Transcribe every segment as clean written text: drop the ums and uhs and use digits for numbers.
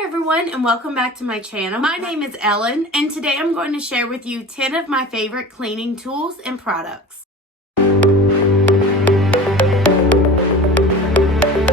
Hi everyone and welcome back to my channel. My name is Ellen and today I'm going to share with you 10 of my favorite cleaning tools and products.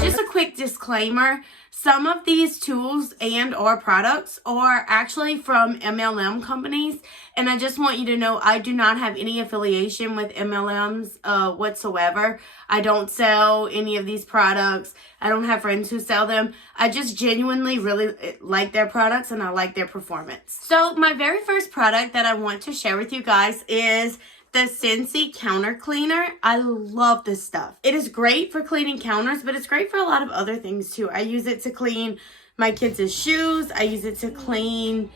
Just a quick disclaimer, some of these tools and or products are actually from MLM companies, and I just want you to know I do not have any affiliation with MLMs whatsoever. I don't sell any of these products. I don't have friends who sell them. I just genuinely really like their products and I like their performance. So my very first product that I want to share with you guys is the Scentsy counter cleaner. I love this stuff. It is great for cleaning counters, but it's great for a lot of other things too. I use it to clean my kids' shoes. I use it to clean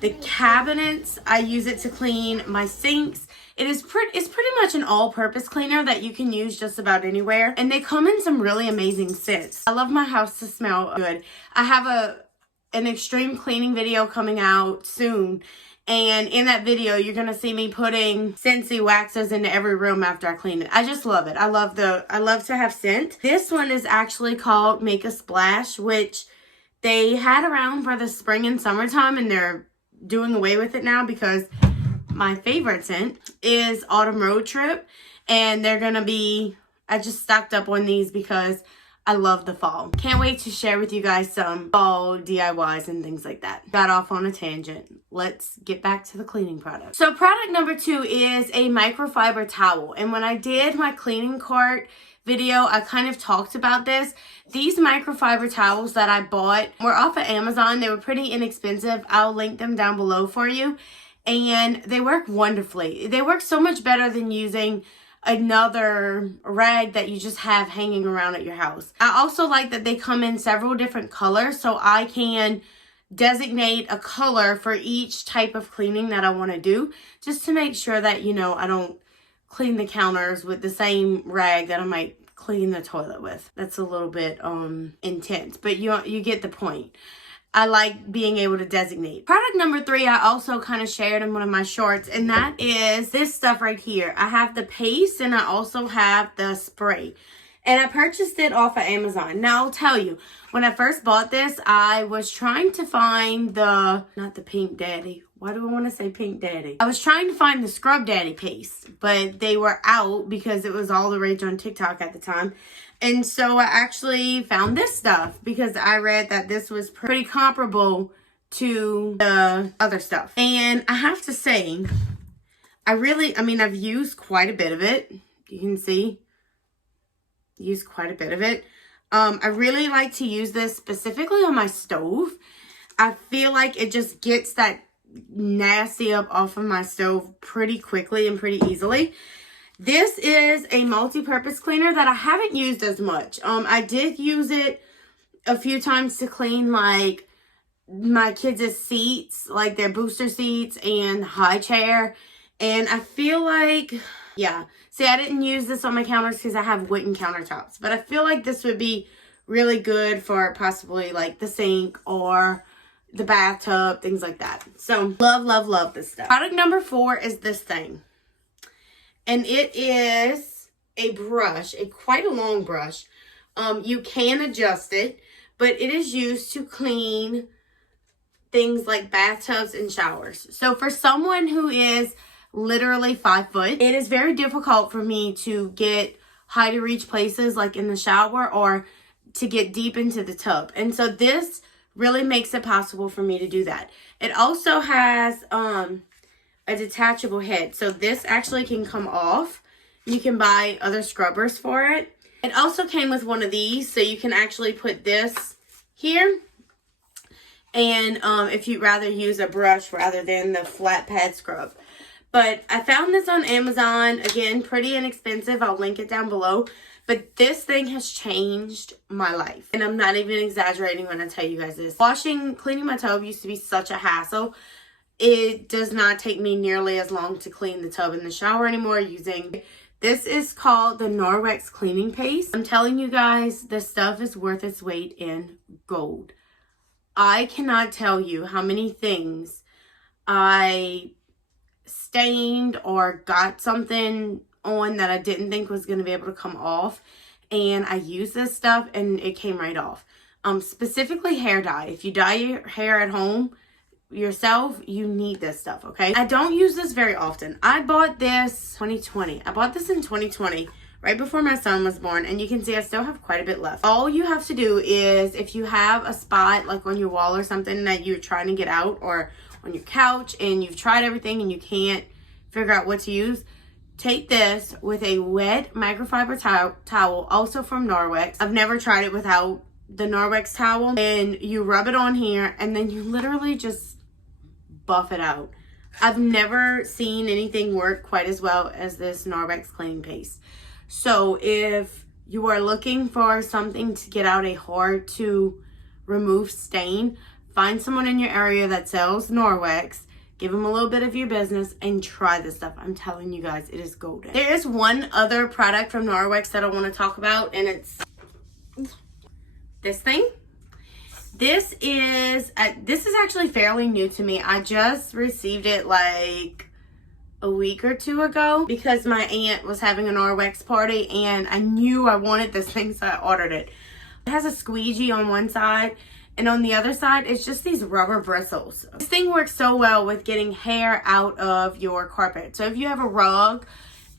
the cabinets. I use it to clean my sinks. It's pretty much an all-purpose cleaner that you can use just about anywhere. And they come in some really amazing scents. I love my house to smell good. I have an extreme cleaning video coming out soon. And in that video, you're going to see me putting Scentsy waxes into every room after I clean it. I just love it. I love to have scent. This one is actually called Make a Splash, which they had around for the spring and summertime, and they're doing away with it now because my favorite scent is Autumn Road Trip. And they're going to be, I just stocked up on these because I love the fall. Can't wait to share with you guys some fall DIYs and things like that. Got off on a tangent. Let's get back to the cleaning product. So product number 2 is a microfiber towel. And when I did my cleaning cart video, I kind of talked about this. These microfiber towels that I bought were off of Amazon. They were pretty inexpensive. I'll link them down below for you. And they work wonderfully. They work so much better than using another rag that you just have hanging around at your house. I also like that they come in several different colors, so I can designate a color for each type of cleaning that I want to do, just to make sure that, you know, I don't clean the counters with the same rag that I might clean the toilet with. That's a little bit intense, but you get the point. I like being able to designate. Product number 3, I also kind of shared in one of my shorts, and that is this stuff right here. I have the paste and I also have the spray. And I purchased it off of Amazon. Now, I'll tell you, when I first bought this, I was trying to find not the Pink Daddy. Why do I want to say Pink Daddy? I was trying to find the Scrub Daddy paste, but they were out because it was all the rage on TikTok at the time. And so I actually found this stuff because I read that this was pretty comparable to the other stuff. And I have to say, I've used quite a bit of it. You can see, used quite a bit of it. I really like to use this specifically on my stove. I feel like it just gets that nasty up off of my stove pretty quickly and pretty easily. This is a multi-purpose cleaner that I haven't used as much. I did use it a few times to clean like my kids' seats, like their booster seats and high chair. And I feel like, yeah. See, I didn't use this on my counters because I have wooden countertops. But I feel like this would be really good for possibly like the sink or the bathtub, things like that. So love, love, love this stuff. Product number 4 is this thing. And it is a brush, quite a long brush. You can adjust it, but it is used to clean things like bathtubs and showers. So for someone who is literally 5 foot, it is very difficult for me to get high to reach places like in the shower or to get deep into the tub. And so this really makes it possible for me to do that. It also has a detachable head, so this actually can come off. You can buy other scrubbers for it. It also came with one of these, so you can actually put this here. And if you'd rather use a brush rather than the flat pad scrub. But I found this on Amazon. Again, pretty inexpensive. I'll link it down below. But this thing has changed my life. And I'm not even exaggerating when I tell you guys this. Cleaning my tub used to be such a hassle. It does not take me nearly as long to clean the tub and the shower anymore using. This is called the Norwex cleaning paste. I'm telling you guys, this stuff is worth its weight in gold. I cannot tell you how many things I stained or got something on that I didn't think was going to be able to come off. And I used this stuff and it came right off. specifically hair dye. If you dye your hair at home yourself, you need this stuff, okay? I don't use this very often. I bought this 2020. I bought this in 2020, right before my son was born, and you can see I still have quite a bit left. All you have to do is, if you have a spot like on your wall or something that you're trying to get out, or on your couch and you've tried everything and you can't figure out what to use, take this with a wet microfiber towel, also from Norwex. I've never tried it without the Norwex towel. And you rub it on here and then you literally just buff it out. I've never seen anything work quite as well as this Norwex cleaning paste. So if you are looking for something to get out a hard to remove stain, find someone in your area that sells Norwex, give them a little bit of your business, and try this stuff. I'm telling you guys, it is golden. There is one other product from Norwex that I want to talk about, and it's this thing. This is actually fairly new to me. I just received it like a week or two ago because my aunt was having a Norwex party and I knew I wanted this thing, so I ordered it. It has a squeegee on one side, and on the other side, it's just these rubber bristles. This thing works so well with getting hair out of your carpet. So if you have a rug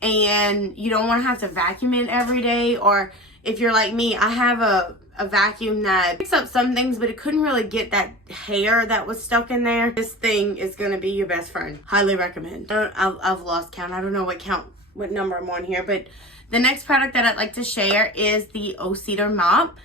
and you don't want to have to vacuum it every day, or if you're like me, I have a vacuum that picks up some things, but it couldn't really get that hair that was stuck in there. This thing is going to be your best friend. Highly recommend. I've lost count. I don't know what number I'm on here, but the next product that I'd like to share is the OCedar Mop.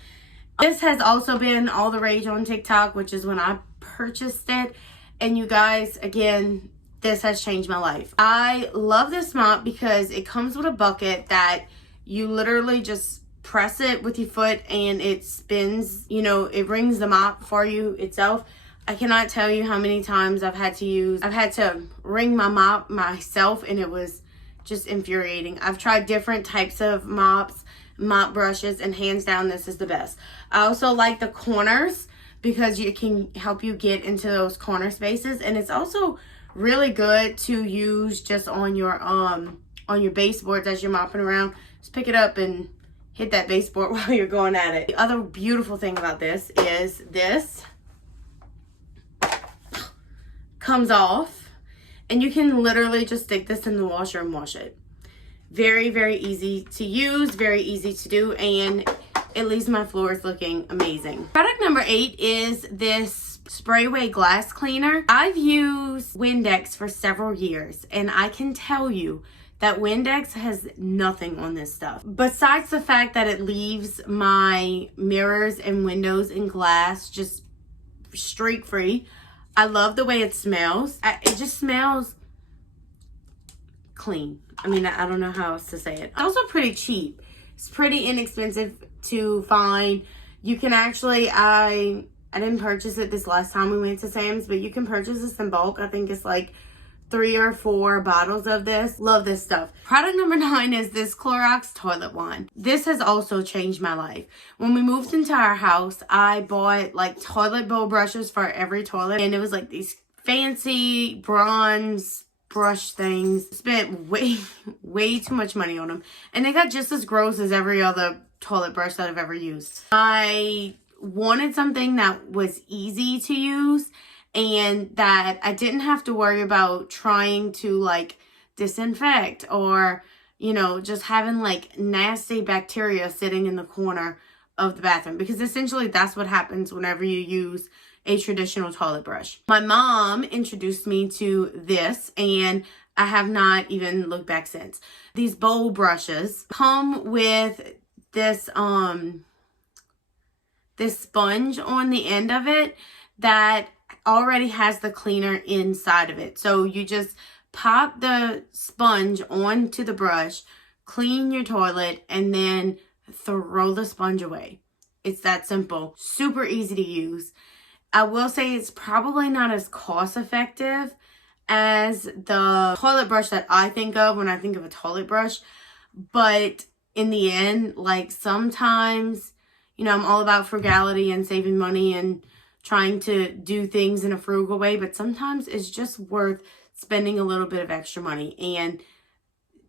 This has also been all the rage on TikTok, which is when I purchased it. And you guys, again, this has changed my life. I love this mop because it comes with a bucket that you literally just press it with your foot and it spins, it rings the mop for you itself. I cannot tell you how many times I've had to ring my mop myself, and it was just infuriating. I've tried different types of mop brushes, and hands down, this is the best. I also like the corners because it can help you get into those corner spaces, and it's also really good to use just on your baseboards as you're mopping around. Just pick it up and hit that baseboard while you're going at it. The other beautiful thing about this is this comes off, and you can literally just stick this in the washer and wash it. Very, very easy to use, very easy to do, and it leaves my floors looking amazing. Product number 8 is this spray away glass cleaner. I've used Windex for several years, and I can tell you that Windex has nothing on this stuff. Besides the fact that it leaves my mirrors and windows and glass just streak free. I love the way it smells. It just smells clean. I mean, I don't know how else to say it. It's also pretty cheap. It's pretty inexpensive to find. You can actually, I didn't purchase it this last time we went to Sam's, but you can purchase this in bulk. I think it's like 3 or 4 bottles of this. Love this stuff. Product number 9 is this Clorox toilet wand. This has also changed my life. When we moved into our house, I bought like toilet bowl brushes for every toilet, and it was like these fancy bronze brush things. Spent way too much money on them, and they got just as gross as every other toilet brush that I've ever used. I wanted something that was easy to use and that I didn't have to worry about trying to like disinfect or, just having like nasty bacteria sitting in the corner of the bathroom, because essentially that's what happens whenever you use a traditional toilet brush. My mom introduced me to this, and I have not even looked back since. These bowl brushes come with this this sponge on the end of it that already has the cleaner inside of it. So you just pop the sponge onto the brush, clean your toilet, and then throw the sponge away. It's that simple. Super easy to use. I will say it's probably not as cost effective as the toilet brush that I think of when I think of a toilet brush. But in the end, like sometimes, I'm all about frugality and saving money and trying to do things in a frugal way, but sometimes it's just worth spending a little bit of extra money. And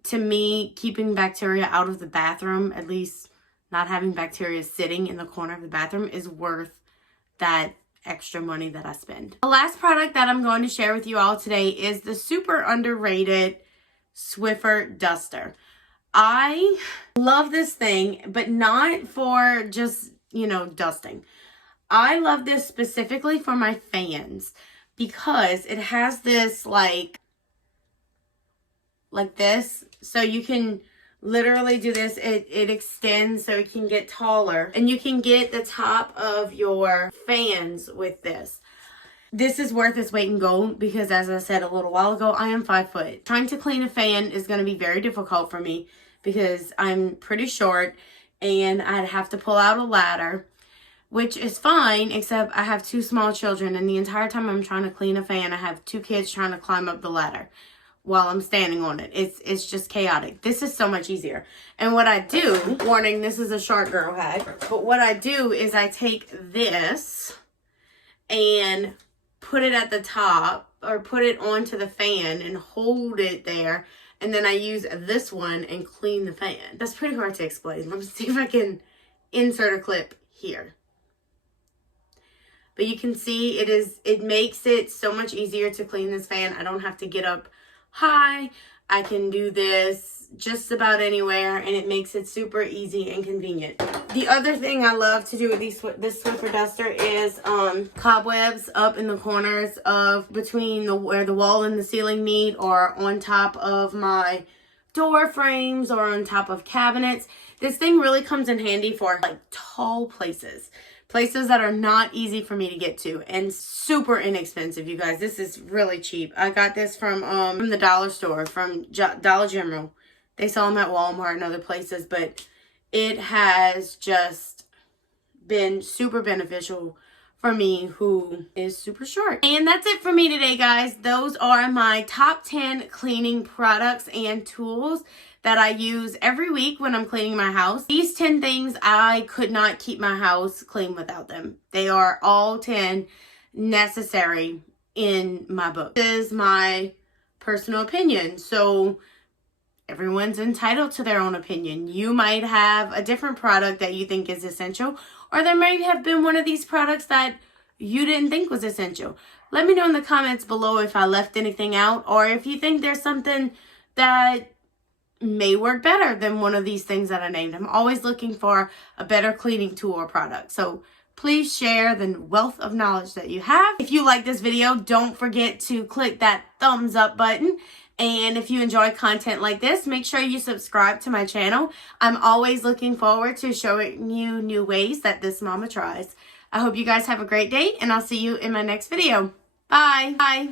to me, keeping bacteria out of the bathroom, at least not having bacteria sitting in the corner of the bathroom is worth that extra money that I spend. The last product that I'm going to share with you all today is the super underrated Swiffer Duster. I love this thing, but not for just, you know, dusting. I love this specifically for my fans because it has this like this, so you can literally do this. It extends so it can get taller, and you can get the top of your fans with this. This is worth its weight in gold because, as I said a little while ago, I am 5 foot. Trying to clean a fan is going to be very difficult for me because I'm pretty short and I'd have to pull out a ladder, which is fine, except I have 2 small children, and the entire time I'm trying to clean a fan, I have 2 kids trying to climb up the ladder while I'm standing on it. It's just chaotic. This is so much easier. And what I do, warning, this is a short girl hat, but what I do is I take this and put it at the top, or put it onto the fan and hold it there, and then I use this one and clean the fan. That's pretty hard to explain. Let me see if I can insert a clip here. But you can see it makes it so much easier to clean this fan. I don't have to get up high. I can do this just about anywhere, and it makes it super easy and convenient. The other thing I love to do with this Swiffer Duster is cobwebs up in the corners of between where the wall and the ceiling meet, or on top of my door frames, or on top of cabinets. This thing really comes in handy for like tall places that are not easy for me to get to, and super inexpensive, you guys. This is really cheap. I got this from the dollar store, from Dollar General. They sell them at Walmart and other places, but it has just been super beneficial for me, who is super short. And that's it for me today, guys. Those are my top 10 cleaning products and tools that I use every week when I'm cleaning my house. These 10 things, I could not keep my house clean without them. They are all 10 necessary in my book. This is my personal opinion, so everyone's entitled to their own opinion. You might have a different product that you think is essential, or there might have been one of these products that you didn't think was essential. Let me know in the comments below if I left anything out, or if you think there's something that may work better than one of these things that I named. I'm always looking for a better cleaning tool or product, so please share the wealth of knowledge that you have. If you like this video, don't forget to click that thumbs up button. And if you enjoy content like this, make sure you subscribe to my channel. I'm always looking forward to showing you new ways that this mama tries. I hope you guys have a great day, and I'll see you in my next video. Bye. Bye.